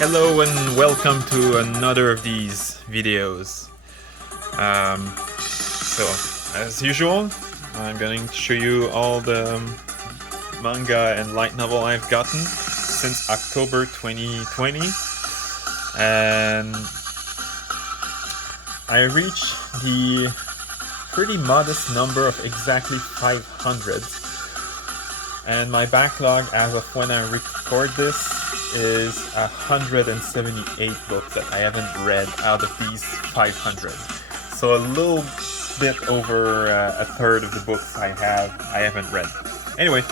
Hello and welcome to another of these videos. So, as usual, I'm going to show you all the manga and light novel I've gotten since October 2020. And I reached the pretty modest number of exactly 500. And my backlog as of when I record this is 178 books that I haven't read out of these 500. So a little bit over a third of the books I haven't read. Anyway,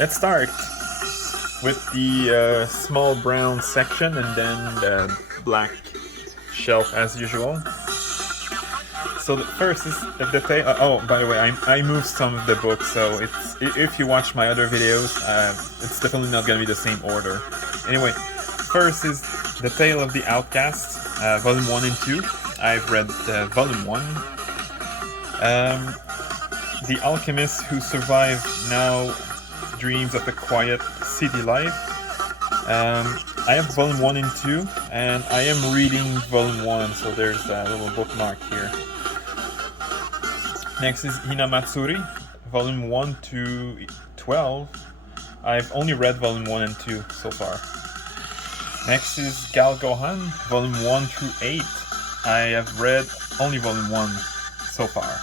let's start with the small brown section and then the black shelf as usual. So the first is the tale. Oh, by the way, I moved some of the books, so if you watch my other videos, it's definitely not going to be the same order. Anyway, first is The Tale of the Outcast, Volume 1 and 2. I've read Volume 1. The Alchemist Who Survived Now Dreams of a Quiet City Life. I have Volume 1 and 2, and I am reading Volume 1, so there's a little bookmark here. Next is Hinamatsuri, Volume 1 to 12. I've only read Volume 1 and 2 so far. Next is Gal Gohan, Volume 1 through 8. I have read only Volume 1 so far.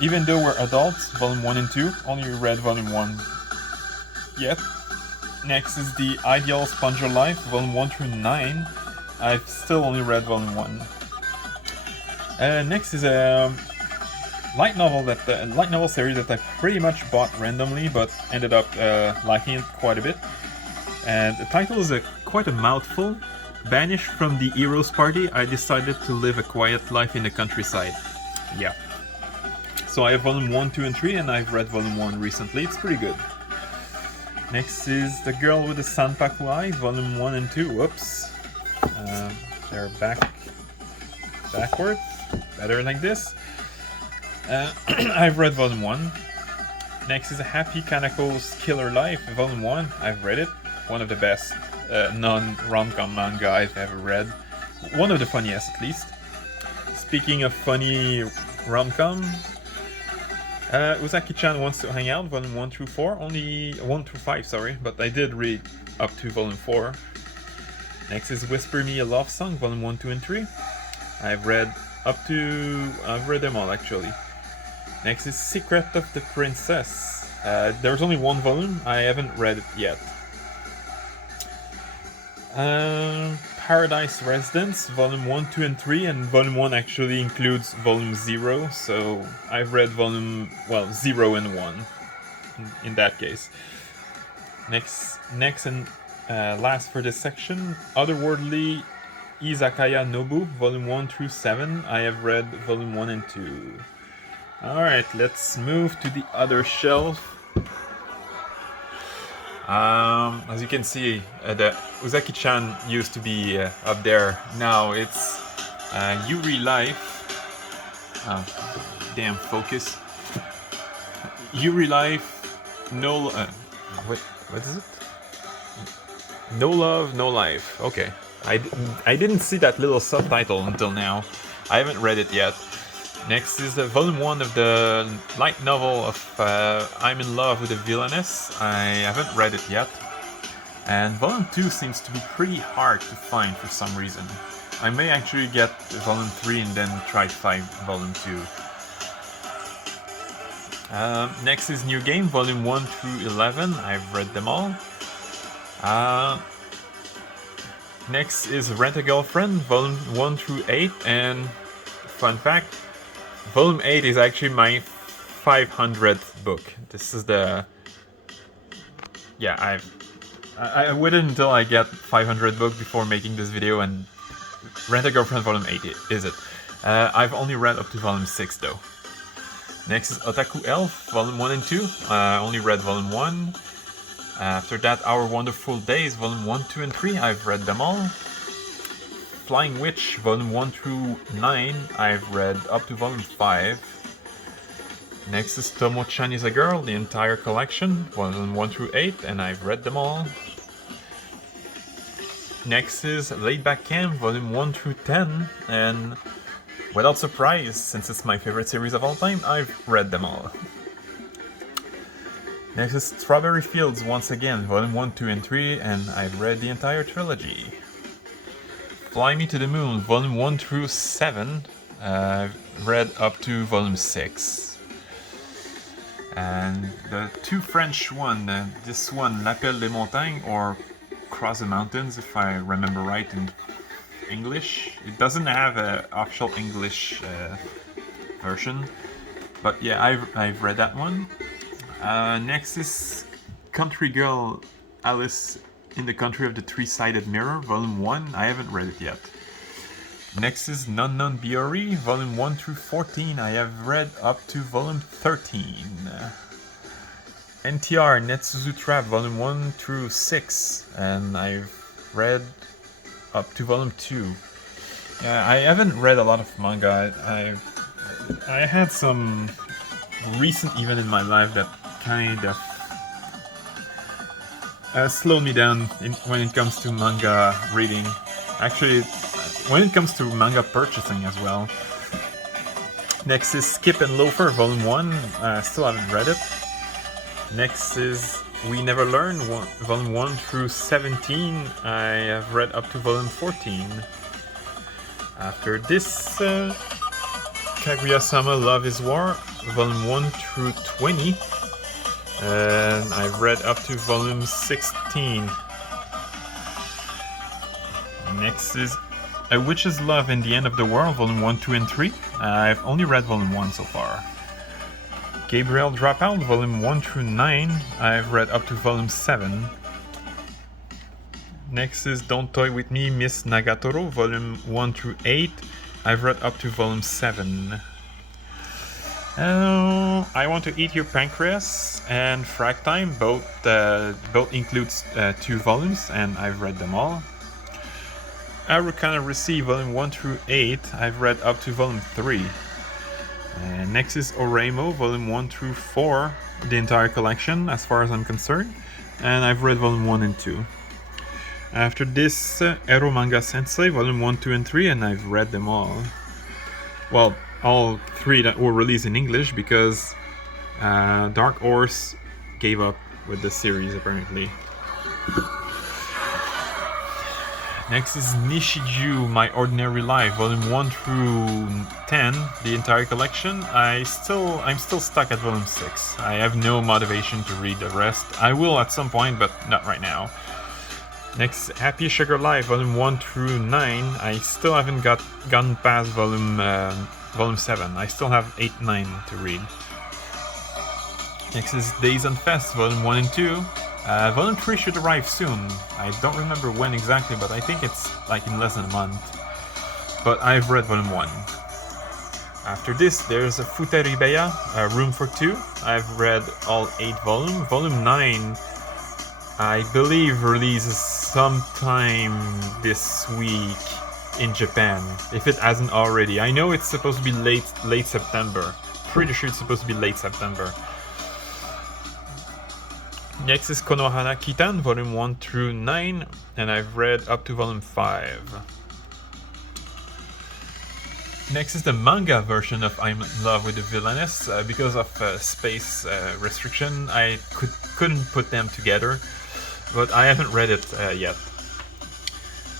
Even though we're adults, Volume 1 and 2, only read Volume 1 yet. Next is The Ideal Sponger Life, Volume 1 through 9. I've still only read Volume 1. Next is a light novel series that I pretty much bought randomly, but ended up liking it quite a bit. And the title is quite a mouthful. Banished from the heroes' party, I decided to live a quiet life in the countryside. Yeah. So I have Volume 1, 2, and 3, and I've read Volume 1 recently. It's pretty good. Next is The Girl with the Sanpaku Eye, Volume 1 and 2. Whoops. They're backwards. Better like this. I've read Volume 1. Next is Happy Kanako's Killer Life, Volume 1. I've read it. One of the best non-rom-com manga I've ever read. One of the funniest, at least. Speaking of funny rom-com, Uzaki Chan Wants to Hang Out, Volume 1 through 4. Only 1 through 5, sorry, but I did read up to Volume 4. Next is Whisper Me a Love Song, Volume 1, 2, and 3. I've read them all actually. Next is Secret of the Princess. There's only one volume, I haven't read it yet. Paradise Residence, Volume 1, 2, and 3, and Volume 1 actually includes Volume 0, so I've read 0 and 1 in that case. Next and last for this section, Otherworldly Izakaya Nobu, Volume 1 through 7. I have read Volume 1 and 2. Alright, let's move to the other shelf. As you can see, the Uzaki-chan used to be up there. Now it's Yuri Life. Damn, focus. Yuri Life, no... what is it? No Love, No Life. Okay. I didn't see that little subtitle until now. I haven't read it yet. Next is the Volume 1 of the light novel of I'm in Love with a Villainess. I haven't read it yet. And Volume 2 seems to be pretty hard to find for some reason. I may actually get Volume 3 and then try to find Volume 2. Next is New Game, Volume 1 through 11. I've read them all. Next is Rent a Girlfriend, Volume 1 through 8, and fun fact, Volume 8 is actually my 500th book. This is the... Yeah, I waited until I get 500 book before making this video, and Rent a Girlfriend Volume 8 is it. I've only read up to Volume 6 though. Next is Otaku Elf, Volume 1 and 2. I only read Volume 1. After that, Our Wonderful Days, Volume 1, 2, and 3, I've read them all. Flying Witch, Volume 1 through 9, I've read up to Volume 5. Next is Tamamu Chan is a Girl, the entire collection, Volume 1 through 8, and I've read them all. Next is Laid Back Camp, Volume 1 through 10, and without surprise, since it's my favorite series of all time, I've read them all. Next is Strawberry Fields once again, Volume 1, 2, and 3, and I've read the entire trilogy. Fly Me to the Moon, Volume 1 through 7, I've read up to Volume 6. And the two French one, this one, L'Appel des Montagnes, or Cross the Mountains, if I remember right in English. It doesn't have an official English version, but yeah, I've read that one. Next is Country Girl Alice in the Country of the Three-Sided Mirror, Volume 1. I haven't read it yet. Next is Non Non Biori, Volume 1 through 14. I have read up to Volume 13. NTR Netsuzu Trap, Volume 1 through 6. And I've read up to Volume 2. Yeah, I haven't read a lot of manga. I had some recent event in my life that kind of slowed me down when it comes to manga reading. Actually, when it comes to manga purchasing as well. Next is Skip and Loafer, Volume 1. Still haven't read it. Next is We Never Learn, Volume 1 through 17. I have read up to Volume 14. After this, Kaguya-sama Love is War, Volume 1 through 20. And I've read up to Volume 16. Next is A Witch's Love and the End of the World, Volume 1, 2, and 3. I've only read Volume 1 so far. Gabriel Dropout, Volume 1 through 9. I've read up to Volume 7. Next is Don't Toy With Me, Miss Nagatoro, Volume 1 through 8. I've read up to Volume 7. I Want to Eat Your Pancreas and Frag Time, both includes 2 volumes, and I've read them all. Arukana Receive, Volume 1 through 8. I've read up to Volume 3. And next is Oreimo, Volume 1 through 4, the entire collection, as far as I'm concerned. And I've read Volume 1 and 2. After this, Ero Manga Sensei, Volume 1, 2, and 3, and I've read them all. Well, all 3 that were released in English, because Dark Horse gave up with the series, apparently. Next is Nishiju, My Ordinary Life, Volume 1 through 10, the entire collection. I'm still stuck at Volume 6. I have no motivation to read the rest. I will at some point, but not right now. Next, Happy Sugar Life, Volume 1 through 9. I still haven't gotten past Volume 7. I still have 8, 9 to read. Next is Days on Fest, Volume 1 and 2. Volume 3 should arrive soon. I don't remember when exactly, but I think it's like in less than a month. But I've read Volume 1. After this, there's a Futaribeya, Room for 2. I've read all 8 volumes. Volume 9, I believe, releases sometime this week in Japan, if it hasn't already. I know it's supposed to be late September. Pretty sure it's supposed to be late September. Next is Konohana Kitan, Volume 1 through 9, and I've read up to Volume 5. Next is the manga version of I'm in Love with the Villainess. Because of space restriction, I couldn't put them together, but I haven't read it yet.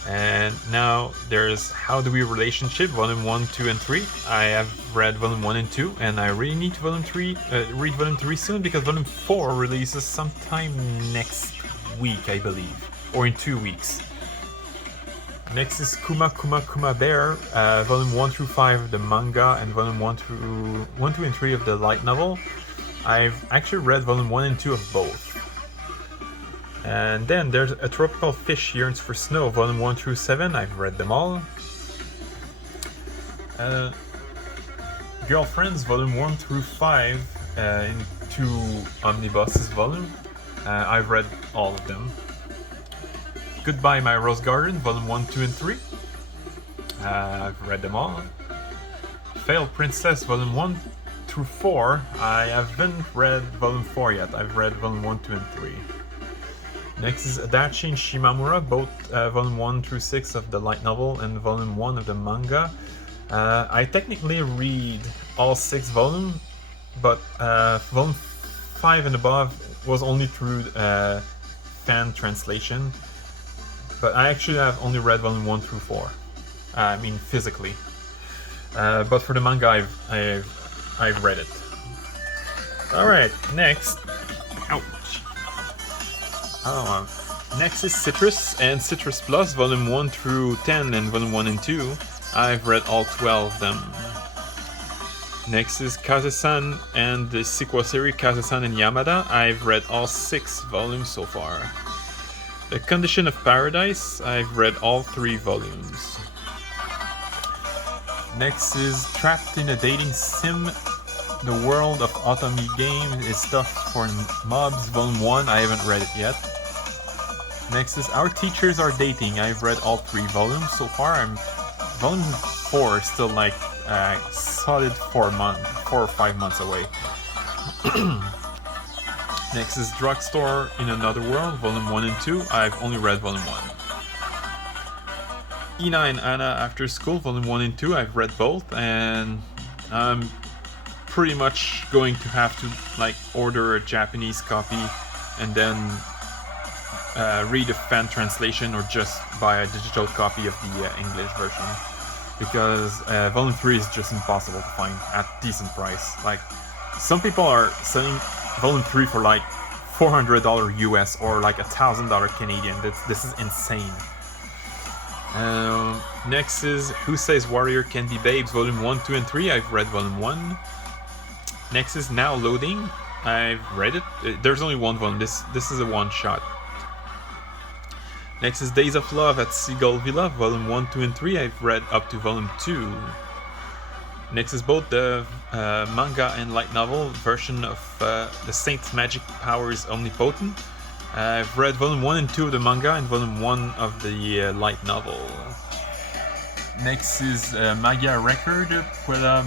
And now there's How Do We Relationship, Volume 1, 2, and 3. I have read Volume 1 and 2, and I really need to read Volume 3 soon, because Volume 4 releases sometime next week, I believe, or in 2 weeks. Next is Kuma Kuma Kuma Bear, Volume 1 through 5 of the manga, and Volume 1, 2, and 3 of the light novel. I've actually read Volume 1 and 2 of both. And then there's A Tropical Fish Yearns for Snow, Volume 1 through 7. I've read them all. Girlfriends, Volume 1 through 5, in 2 omnibuses volume. I've read all of them. Goodbye My Rose Garden, Volume 1, 2, and 3. I've read them all. Failed Princess, Volume 1 through 4. I haven't read Volume 4 yet. I've read Volume 1, 2, and 3. Next is Adachi Shimamura, both volume 1 through 6 of the light novel and volume 1 of the manga. I technically read all 6 volumes, but volume 5 and above was only through fan translation. But I actually have only read volume 1 through 4. I mean physically. But for the manga, I've read it. Alright, next. Ouch. Oh, next is Citrus and Citrus Plus, volume 1 through 10 and volume 1 and 2. I've read all 12 of them. Next is Kaze-san and the sequel series Kaze-san and Yamada. I've read all 6 volumes so far. The Condition of Paradise, I've read all 3 volumes. Next is Trapped in a Dating Sim. The World of Otami Game is Stuff for Mobs, volume 1. I haven't read it yet. Next is Our Teachers Are Dating. I've read all 3 volumes so far. Volume 4 is still like a solid 4 or 5 months away. Next is Drugstore in Another World, volume 1 and 2. I've only read volume 1. Ina and Anna After School, volume 1 and 2. I've read both, and I'm pretty much going to have to like order a Japanese copy and then read a fan translation or just buy a digital copy of the English version, because volume 3 is just impossible to find at decent price. Like, some people are selling volume 3 for like $400 US or like $1,000 Canadian. This is insane. Next is Who Says Warrior Can Be Babes, volume 1, 2 and 3. I've read volume 1. Next is Now Loading. I've read it. There's only one volume. This is a one shot. Next is Days of Love at Seagull Villa, volume 1, 2 and 3. I've read up to volume 2. Next is both the manga and light novel version of The Saint's Magic Powers Omnipotent. I've read volume 1 and 2 of the manga and volume 1 of the light novel. Next is Manga Record, Puella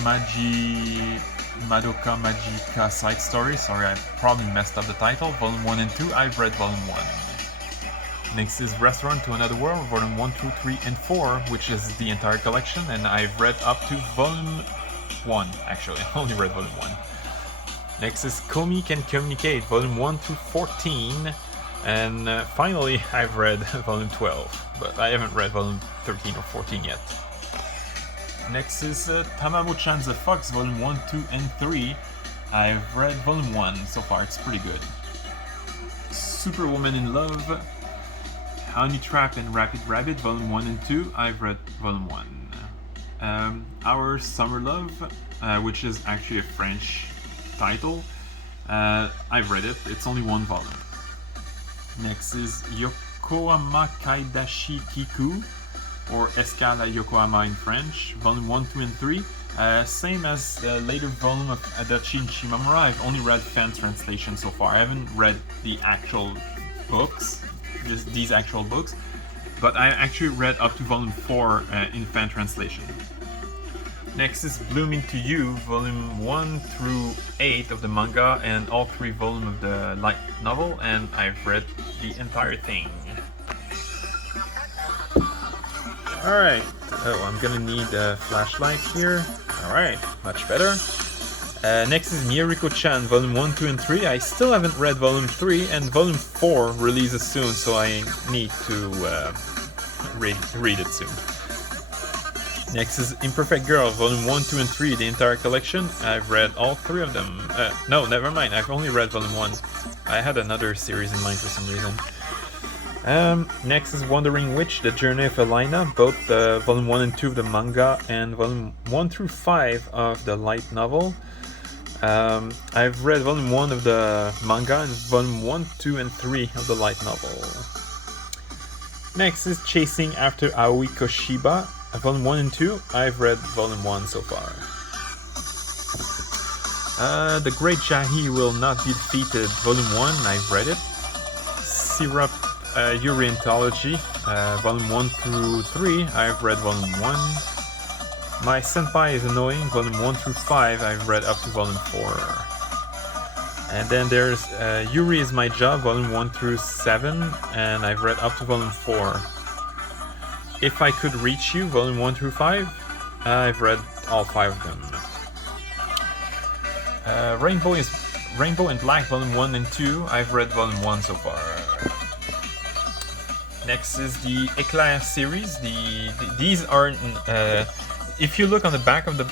Madoka Magica Side Story. Sorry, I probably messed up the title. Volume 1 and 2, I've read volume 1. Next is Restaurant to Another World, volume 1, 2, 3, and 4, which is the entire collection, and I've read up to volume 1, actually. I only read volume 1. Next is Komi Can Communicate, volume 1 to 14, and finally I've read volume 12, but I haven't read volume 13 or 14 yet. Next is Tamamu Chan the Fox, volume 1, 2, and 3. I've read volume 1 so far, it's pretty good. Superwoman in Love, Honey Trap and Rapid Rabbit, volume 1 and 2. I've read volume 1. Our Summer Love, which is actually a French title. I've read it. It's only 1 volume. Next is Yokohama Kaidashi Kiku, or Escale à Yokohama in French, volume 1, 2, and 3. Same as the later volume of Adachi Shimamura. I've only read fan translation so far. I haven't read the actual books. These actual books, but I actually read up to volume 4 in fan translation. Next is Bloom Into You, volume 1 through 8 of the manga and all 3 volumes of the light novel, and I've read the entire thing. Alright, oh, I'm gonna need a flashlight here. Alright, much better. Next is Miriko Chan, volume 1, 2, and 3. I still haven't read volume 3, and volume 4 releases soon, so I need to read it soon. Next is Imperfect Girl, volume 1, 2, and 3, the entire collection. I've read all 3 of them. No, never mind, I've only read volume 1. I had another series in mind for some reason. Next is Wandering Witch, The Journey of Elena, both volume 1 and 2 of the manga and volume 1 through 5 of the light novel. I've read volume 1 of the manga and volume 1, 2, and 3 of the light novel. Next is Chasing After Aoi Koshiba, volume 1 and 2. I've read volume 1 so far. The Great Jahi Will Not Be Defeated, volume 1. I've read it. Syrup Urientology, volume 1 through 3. I've read volume 1. My Senpai is Annoying, volume 1 through 5, I've read up to volume 4. And then there's Yuri is My Job, Volume 1 through 7, and I've read up to Volume 4. If I Could Reach You, Volume 1 through 5, I've read all 5 of them. Rainbow and Black, Volume 1 and 2, I've read Volume 1 so far. Next is the Eclair Series. These are... if you look on the back of the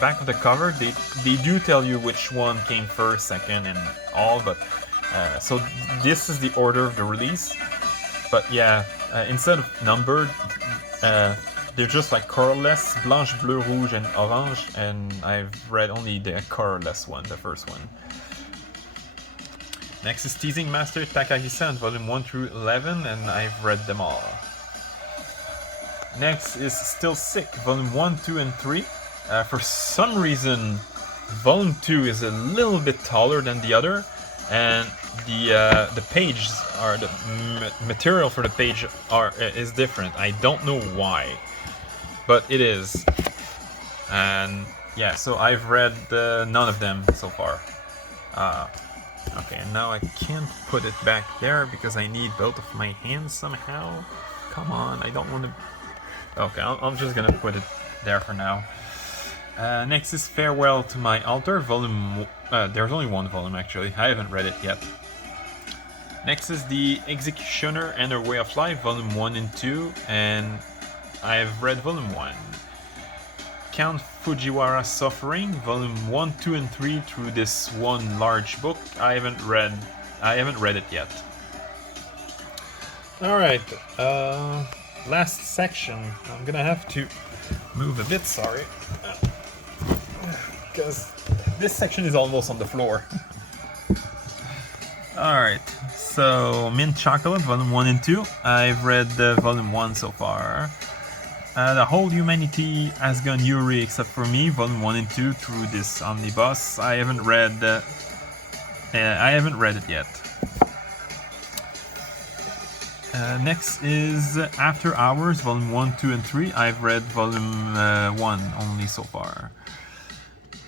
back of the cover, they do tell you which one came first, second, and all. But so this is the order of the release. But yeah, instead of numbered, they're just like colorless: blanche, bleu, rouge, and orange. And I've read only the colorless one, the first one. Next is Teasing Master Takagi-san, Volume 1 through 11, and I've read them all. Next is Still Sick, Volume 1, 2, and 3. For some reason, Volume 2 is a little bit taller than the other, and the pages are the material for the page is different. I don't know why, but it is. And yeah, so I've read none of them so far. Okay, and now I can't put it back there because I need both of my hands somehow. Come on, I don't want to... Okay, I'm just gonna put it there for now. Next is Farewell to My Altar, Volume... there's only one volume actually, I haven't read it yet. Next is The Executioner and Her Way of Life, Volume 1 and 2, and I've read Volume 1. Count Fujiwara's Suffering, Volume 1, 2, and 3 through this one large book. I haven't read it yet. Alright, last section. I'm gonna have to move a bit, sorry. Because this section is almost on the floor. Alright, so Mint Chocolate, Volume 1 and 2. I've read Volume 1 so far. The Whole Humanity Has Gone Yuri Except For Me, Volume 1 and 2 through this omnibus. I haven't read it yet. Next is After Hours, Volume 1, 2, and 3. I've read Volume 1 only so far.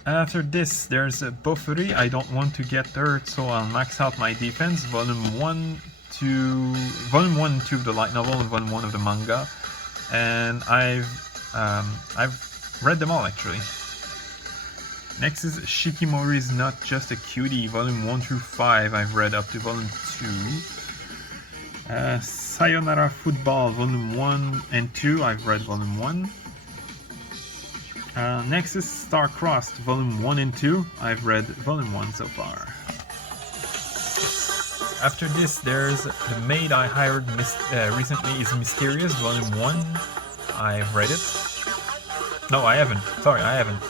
After this, there's Bofuri, I Don't Want to Get Hurt, so I'll max out my defense. Volume 1 and 2 of the light novel, and Volume 1 of the manga. And I've read them all actually. Next is Shikimori's Not Just a Cutie, Volume 1 through 5. I've read up to Volume 2. Sayonara Football, Volume 1 and 2. I've read Volume 1. Next is Star-Crossed, Volume 1 and 2. I've read Volume 1 so far. After this, there's The Maid I Hired Recently is Mysterious, Volume 1. I've read it. No, I haven't. Sorry, I haven't.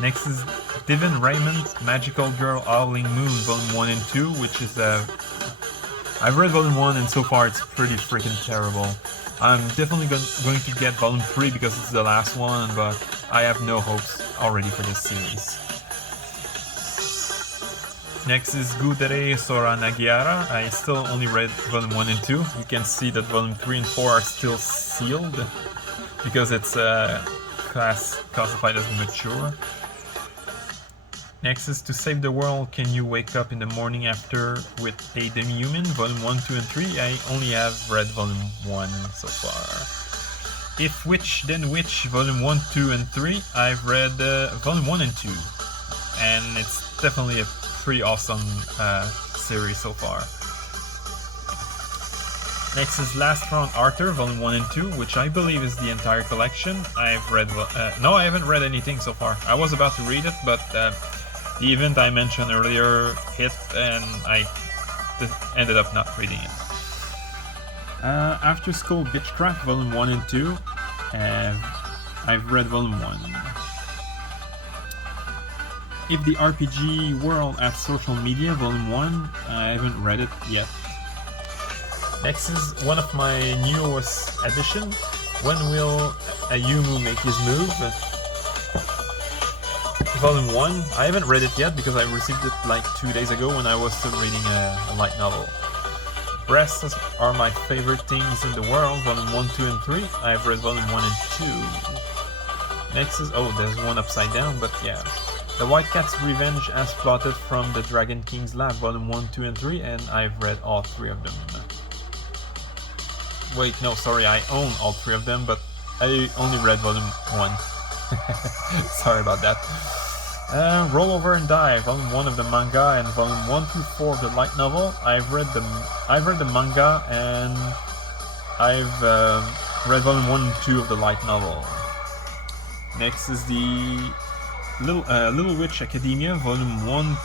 Next is Divin Raymond, Magical Girl Howling Moon, Volume 1 and 2, which is... I've read Volume 1 and so far it's pretty freaking terrible. I'm definitely going to get Volume 3 because it's the last one, but I have no hopes already for this series. Next is Gudere Sora Nagiara. I still only read Volume 1 and 2. You can see that Volume 3 and 4 are still sealed because it's classified as mature. Next is To Save the World, Can You Wake Up in the Morning After with a Demi-Human, Volume 1, 2, and 3. I only have read Volume 1 so far. If Which, Then Which, Volume 1, 2, and 3. I've read Volume 1 and 2. And it's definitely a pretty awesome series so far. Next is Last Round Arthur, Volume 1 and 2, which I believe is the entire collection. I've read... no, I haven't read anything so far. I was about to read it, but the event I mentioned earlier hit, and I ended up not reading it. After School Bitchcraft, Volume 1 and 2. I've read Volume 1. If the RPG World at Social Media, Volume 1. I haven't read it yet. Next is one of my newest additions. When Will Ayumu Make His Move? Volume 1. I haven't read it yet because I received it like 2 days ago when I was still reading a light novel. Breasts Are My Favorite Things in the World, Volume 1, 2, and 3. I've read Volume 1 and 2. Next is... oh, there's one upside down, but yeah. The White Cat's Revenge as plotted from the Dragon King's Lab, Volume 1, 2, and 3, and I've read all 3 of them. Wait, no, sorry, I own all 3 of them, but I only read Volume 1. Sorry about that. Roll Over and Die, Volume 1 of the manga and Volume 1 through 4 of the light novel. I've read the manga and I've read Volume 1 and 2 of the light novel. Next is the Little Witch Academia, Volume 1,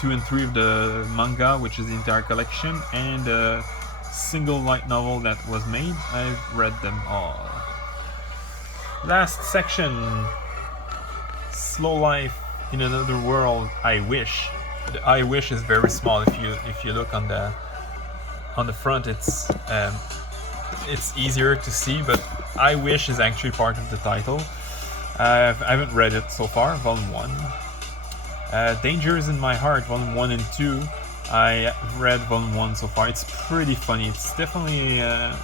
2, and 3 of the manga, which is the entire collection, and a single light novel that was made. I've read them all. Last section, Slow Life in Another World, I Wish. The I Wish is very small. If you look on the front, it's easier to see, but I Wish is actually part of the title. I haven't read it so far, Volume 1. Dangers in My Heart, Volume 1 and 2. I read Volume 1 so far. It's pretty funny. It's definitely a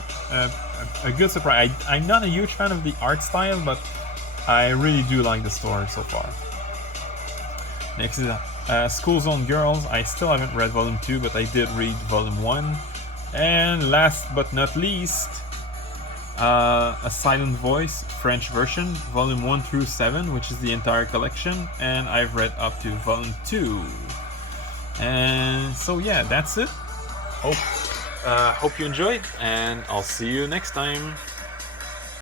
good surprise. I'm not a huge fan of the art style, but I really do like the story so far. Next is School Zone Girls. I still haven't read Volume 2, but I did read Volume 1. And last but not least, A Silent Voice, French version, Volume 1 through 7, which is the entire collection, and I've read up to Volume 2. And so yeah, that's it. Hope you enjoyed, and I'll see you next time.